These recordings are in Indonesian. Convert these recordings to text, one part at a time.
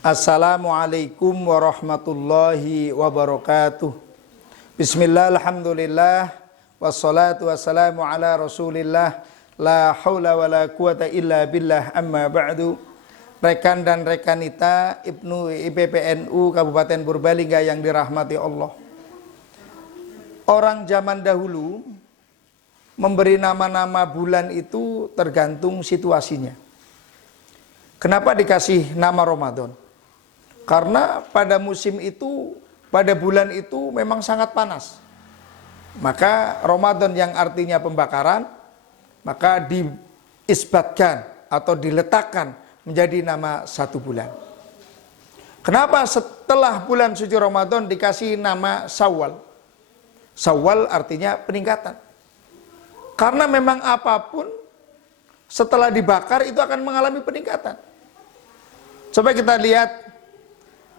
Assalamualaikum warahmatullahi wabarakatuh. Bismillah, alhamdulillah, wassalatu wassalamu ala rasulillah, la hawla wa la quwata illa billah, amma ba'du. Rekan dan rekanita IPPNU Kabupaten Purbalingga yang dirahmati Allah. Orang zaman dahulu memberi nama-nama bulan itu tergantung situasinya. Kenapa dikasih nama Ramadan? Karena pada musim itu, pada bulan itu memang sangat panas. Maka Ramadan yang artinya pembakaran, maka diisbatkan atau diletakkan menjadi nama satu bulan. Kenapa setelah bulan suci Ramadan dikasih nama Syawal? Syawal artinya peningkatan. Karena memang apapun setelah dibakar itu akan mengalami peningkatan. Coba kita lihat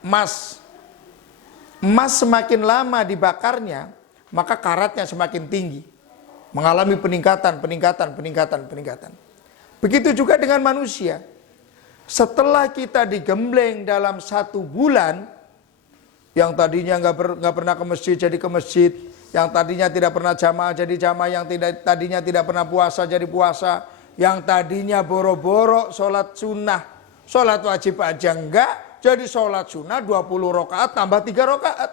emas semakin lama dibakarnya, maka karatnya semakin tinggi, mengalami peningkatan. Begitu juga dengan manusia. Setelah kita digembleng dalam satu bulan, yang tadinya nggak pernah ke masjid jadi ke masjid, yang tadinya tidak pernah jamaah jadi jamaah, yang tadinya tidak pernah puasa jadi puasa, yang tadinya boro-boro sholat sunnah, sholat wajib aja enggak, jadi sholat sunnah 20 rakaat tambah 3 rakaat.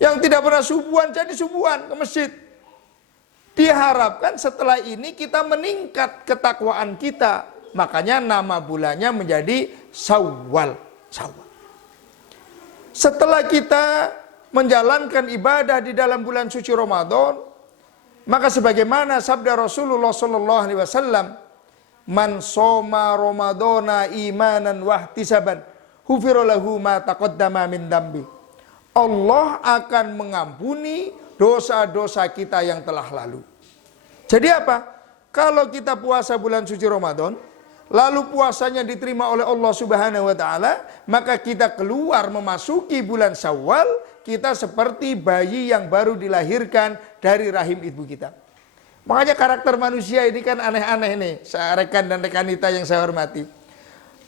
Yang tidak pernah subuhan jadi subuhan ke masjid. Diharapkan setelah ini kita meningkat ketakwaan kita. Makanya nama bulannya menjadi Syawal. Setelah kita menjalankan ibadah di dalam bulan suci Ramadan, maka sebagaimana sabda Rasulullah SAW, man soma Ramadana imanan wahtisaban hufira lahu ma taqaddama min dambi. Allah akan mengampuni dosa-dosa kita yang telah lalu. Jadi apa? Kalau kita puasa bulan suci Ramadan, lalu puasanya diterima oleh Allah Subhanahu wa taala, maka kita keluar memasuki bulan Syawal, kita seperti bayi yang baru dilahirkan dari rahim ibu kita. Makanya karakter manusia ini kan aneh-aneh nih, rekan dan rekanita yang saya hormati.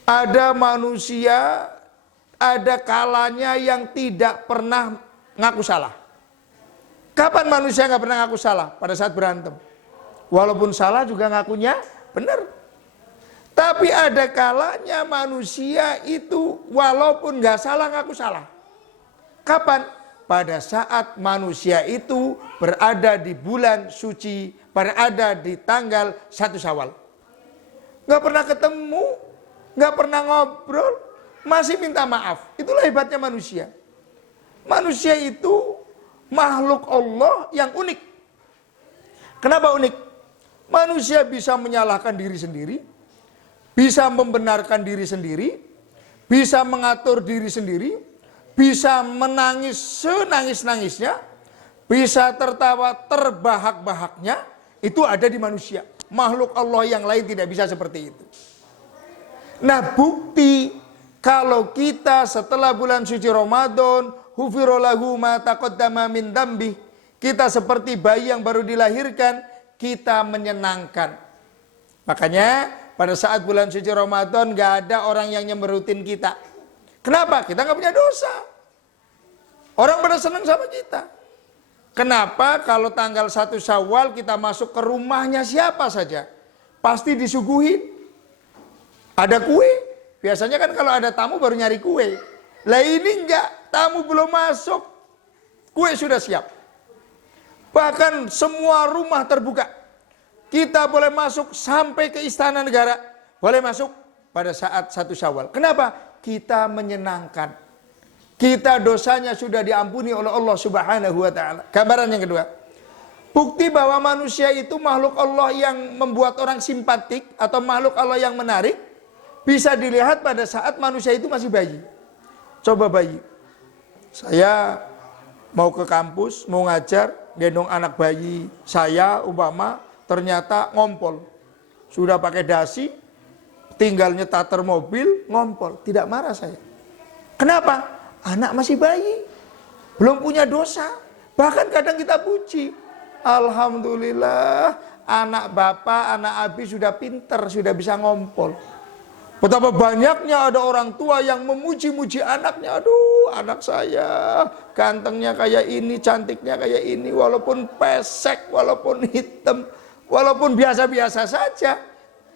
Ada manusia, ada kalanya yang tidak pernah ngaku salah. Kapan manusia nggak pernah ngaku salah? Pada saat berantem. Walaupun salah juga ngakunya benar. Tapi ada kalanya manusia itu walaupun nggak salah ngaku salah. Kapan? Pada saat manusia itu berada di bulan suci, berada di tanggal 1 Syawal. Nggak pernah ketemu, nggak pernah ngobrol, masih minta maaf. Itulah hebatnya manusia. Manusia itu makhluk Allah yang unik. Kenapa unik? Manusia bisa menyalahkan diri sendiri, bisa membenarkan diri sendiri, bisa mengatur diri sendiri, bisa menangis senangis-nangisnya, bisa tertawa terbahak-bahaknya, itu ada di manusia. Makhluk Allah yang lain tidak bisa seperti itu. Nah, bukti kalau kita setelah bulan suci Ramadan, hufira lahu ma taqaddama min dambi, kita seperti bayi yang baru dilahirkan, kita menyenangkan. Makanya pada saat bulan suci Ramadan gak ada orang yang nyemberutin kita. Kenapa? Kita nggak punya dosa. Orang pada senang sama kita. Kenapa? Kalau tanggal 1 Syawal kita masuk ke rumahnya siapa saja, pasti disuguhin. Ada kue. Biasanya kan kalau ada tamu baru nyari kue. Lah ini enggak, tamu belum masuk, kue sudah siap. Bahkan semua rumah terbuka. Kita boleh masuk sampai ke Istana Negara. Boleh masuk pada saat 1 Syawal. Kenapa? Kita menyenangkan. Kita dosanya sudah diampuni oleh Allah Subhanahu wa taala. Gambaran yang kedua. Bukti bahwa manusia itu makhluk Allah yang membuat orang simpatik atau makhluk Allah yang menarik bisa dilihat pada saat manusia itu masih bayi. Coba bayi. Saya mau ke kampus, mau ngajar, gendong anak bayi saya umpama ternyata ngompol. Sudah pakai dasi, tinggal nyetater mobil, ngompol. Tidak marah saya. Kenapa? Anak masih bayi, belum punya dosa. Bahkan kadang kita puji, alhamdulillah anak bapak, anak abi sudah pinter, sudah bisa ngompol. Betapa banyaknya ada orang tua yang memuji-muji anaknya. Aduh, anak saya gantengnya kayak ini, cantiknya kayak ini. Walaupun pesek, walaupun hitam, walaupun biasa-biasa saja.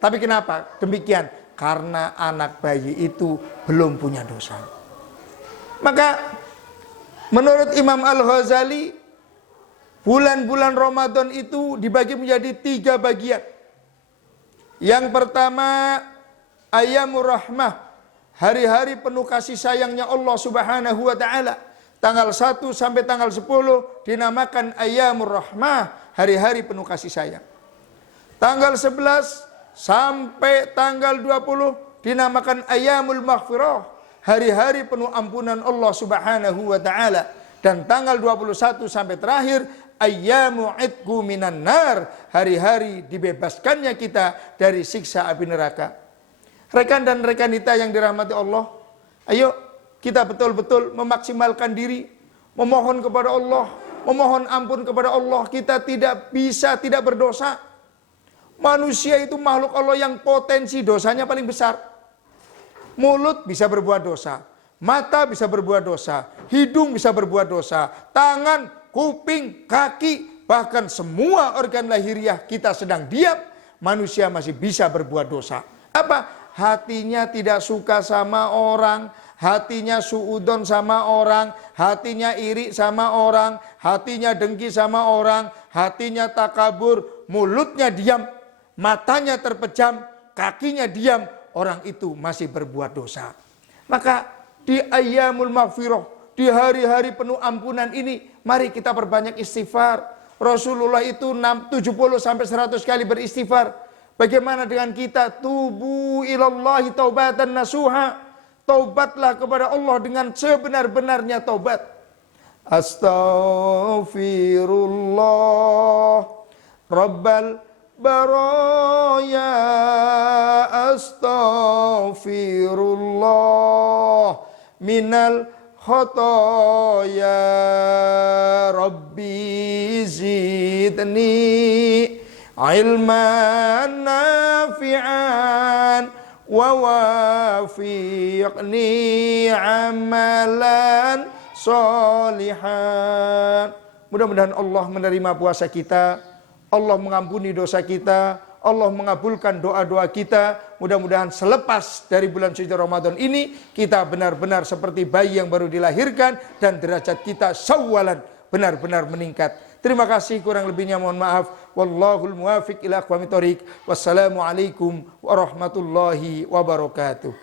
Tapi kenapa demikian? Karena anak bayi itu belum punya dosa. Maka menurut Imam Al-Ghazali, bulan-bulan Ramadan itu dibagi menjadi 3 bagian. Yang pertama, Ayyamur Rahmah, hari-hari penuh kasih sayangnya Allah Subhanahu wa taala. Tanggal 1 sampai tanggal 10 dinamakan Ayyamur Rahmah, hari-hari penuh kasih sayang. Tanggal 11 sampai tanggal 20 dinamakan Ayyamul Maghfirah, hari-hari penuh ampunan Allah Subhanahu wa taala. Dan tanggal 21 sampai terakhir Ayyamu Itqu minan nar, hari-hari dibebaskannya kita dari siksa api neraka. Rekan dan rekanita yang dirahmati Allah, ayo kita betul-betul memaksimalkan diri, memohon kepada Allah, memohon ampun kepada Allah. Kita tidak bisa tidak berdosa. Manusia itu makhluk Allah yang potensi dosanya paling besar. Mulut bisa berbuat dosa, mata bisa berbuat dosa, hidung bisa berbuat dosa, tangan, kuping, kaki, bahkan semua organ lahiriah kita sedang diam, manusia masih bisa berbuat dosa. Apa? Hatinya tidak suka sama orang, hatinya suudon sama orang, hatinya iri sama orang, hatinya dengki sama orang, hatinya takabur, mulutnya diam, matanya terpejam, kakinya diam, orang itu masih berbuat dosa. Maka di Ayyamul Maghfirah, di hari-hari penuh ampunan ini, mari kita perbanyak istighfar. Rasulullah itu 70 sampai 100 kali beristighfar. Bagaimana dengan kita? Tubu ilallahi taubatan nasuha. Taubatlah kepada Allah dengan sebenar-benarnya taubat. Astaghfirullah Rabbal baraya, astaghfirullah minal khotoya, Rabbi zidni ilman nafi'an wa wafiqni amalan solihan. Mudah-mudahan Allah menerima puasa kita, Allah mengampuni dosa kita, Allah mengabulkan doa-doa kita. Mudah-mudahan selepas dari bulan suci Ramadan ini, kita benar-benar seperti bayi yang baru dilahirkan, dan derajat kita sawwalan benar-benar meningkat. Terima kasih, kurang lebihnya mohon maaf. Wallahul muwafiq ila aqwamit thoriq. Wassalamualaikum warahmatullahi wabarakatuh.